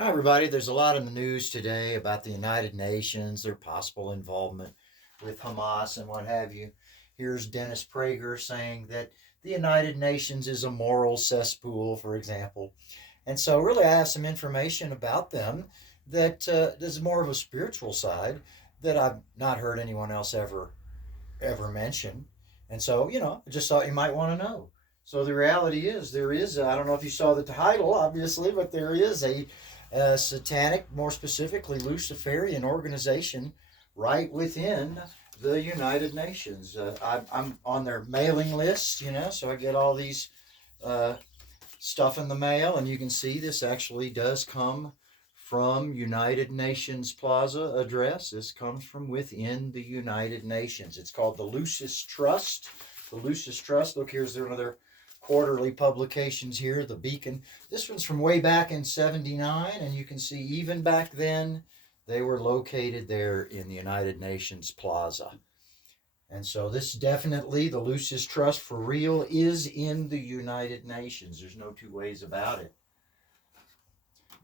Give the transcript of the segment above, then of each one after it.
Hi, everybody. There's a lot in the news today about the United Nations, their possible involvement with Hamas and what have you. Here's Dennis Prager saying that the United Nations is a moral cesspool, for example. And so, really, I have some information about them that is more of a spiritual side that I've not heard anyone else ever mention. And so, I just thought you might want to know. So the reality is, I don't know if you saw the title, obviously, but there is a satanic, more specifically Luciferian organization right within the United Nations. I'm on their mailing list, so I get all these uh, stuff in the mail, and you can see this actually does come from United Nations Plaza address. This comes from within the United Nations. It's called the Lucis Trust. The Lucis Trust. Look, here's one of their quarterly publications here, the Beacon. This one's from way back in '79, and you can see even back then they were located there in the United Nations Plaza. And so this definitely, the Lucis Trust for real, is in the United Nations. There's no two ways about it.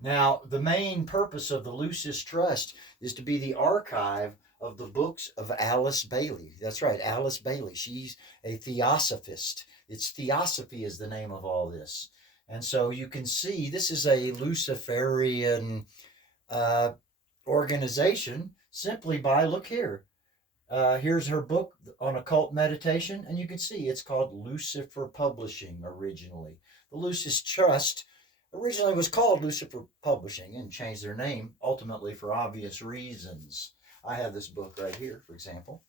Now, the main purpose of the Lucis Trust is to be the archive of the books of Alice Bailey. That's right, Alice Bailey. She's a theosophist. It's Theosophy is the name of all this. And so you can see this is a Luciferian uh, organization simply by, look here, here's her book on occult meditation, and you can see it's called Lucifer Publishing originally. The Lucis Trust originally was called Lucifer Publishing and changed their name ultimately for obvious reasons. I have this book right here, for example.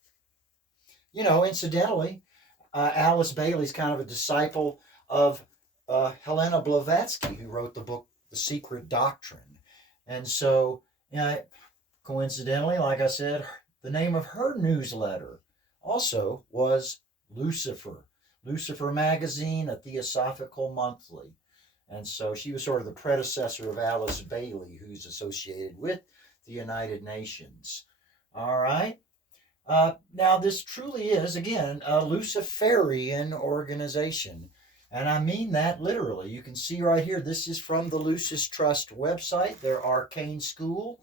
Incidentally, Alice Bailey's kind of a disciple of Helena Blavatsky, who wrote the book The Secret Doctrine. And so, coincidentally, like I said, the name of her newsletter also was Lucifer. Lucifer Magazine, a Theosophical monthly. And so she was sort of the predecessor of Alice Bailey, who's associated with the United Nations. All right. Now, this truly is, again, a Luciferian organization. And I mean that literally. You can see right here, this is from the Lucis Trust website, their arcane school.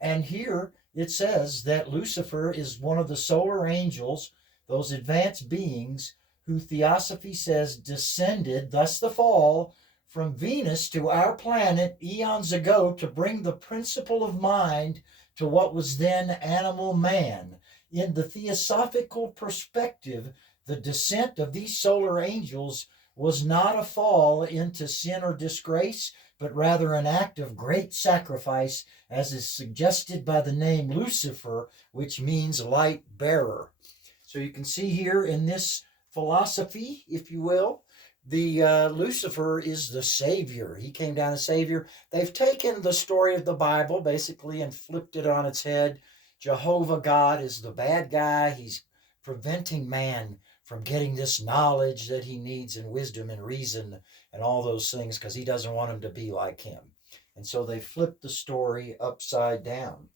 And here it says that Lucifer is one of the solar angels, those advanced beings who Theosophy says descended, thus the fall, from Venus to our planet eons ago to bring the principle of mind to what was then animal man. In the theosophical perspective, the descent of these solar angels was not a fall into sin or disgrace, but rather an act of great sacrifice, as is suggested by the name Lucifer, which means light bearer. So you can see here in this philosophy, if you will, the Lucifer is the savior. He came down as savior. They've taken the story of the Bible basically and flipped it on its head. Jehovah God is the bad guy. He's preventing man from getting this knowledge that he needs and wisdom and reason and all those things because he doesn't want him to be like him. And so they flipped the story upside down.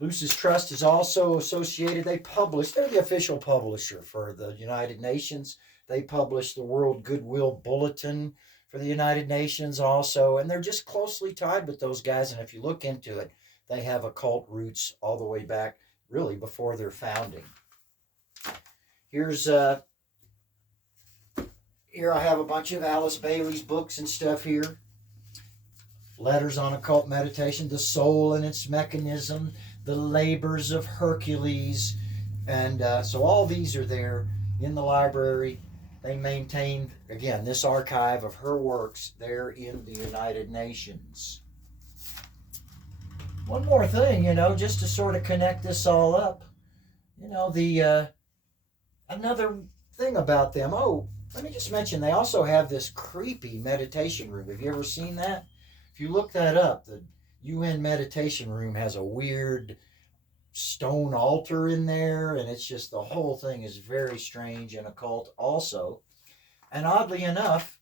Lucis Trust is also associated, they're the official publisher for the United Nations. They publish the World Goodwill Bulletin for the United Nations also, and they're just closely tied with those guys. And if you look into it, they have occult roots all the way back, really, before their founding. Here's here I have a bunch of Alice Bailey's books and stuff here. Letters on Occult Meditation, The Soul and Its Mechanism, The Labors of Hercules, and so all these are there in the library. They maintain, again, this archive of her works there in the United Nations. One more thing, just to sort of connect this all up, the another thing about them. Oh, let me just mention, they also have this creepy meditation room. Have you ever seen that? If you look that up, the UN meditation room has a weird stone altar in there, and it's just the whole thing is very strange and occult also. And oddly enough,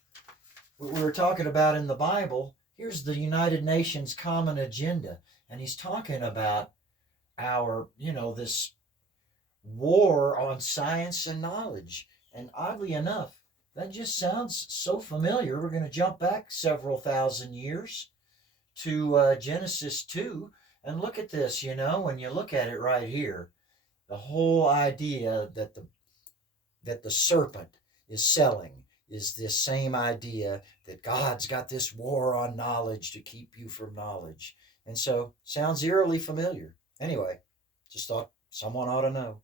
what we were talking about in the Bible, here's the United Nations Common Agenda, and he's talking about our, this war on science and knowledge. And oddly enough, That just sounds so familiar. We're going to jump back several thousand years to Genesis 2 and look at this. When you look at it right here, the whole idea that the serpent is selling is this same idea that God's got this war on knowledge to keep you from knowledge. And so, sounds eerily familiar. Anyway, just thought someone ought to know.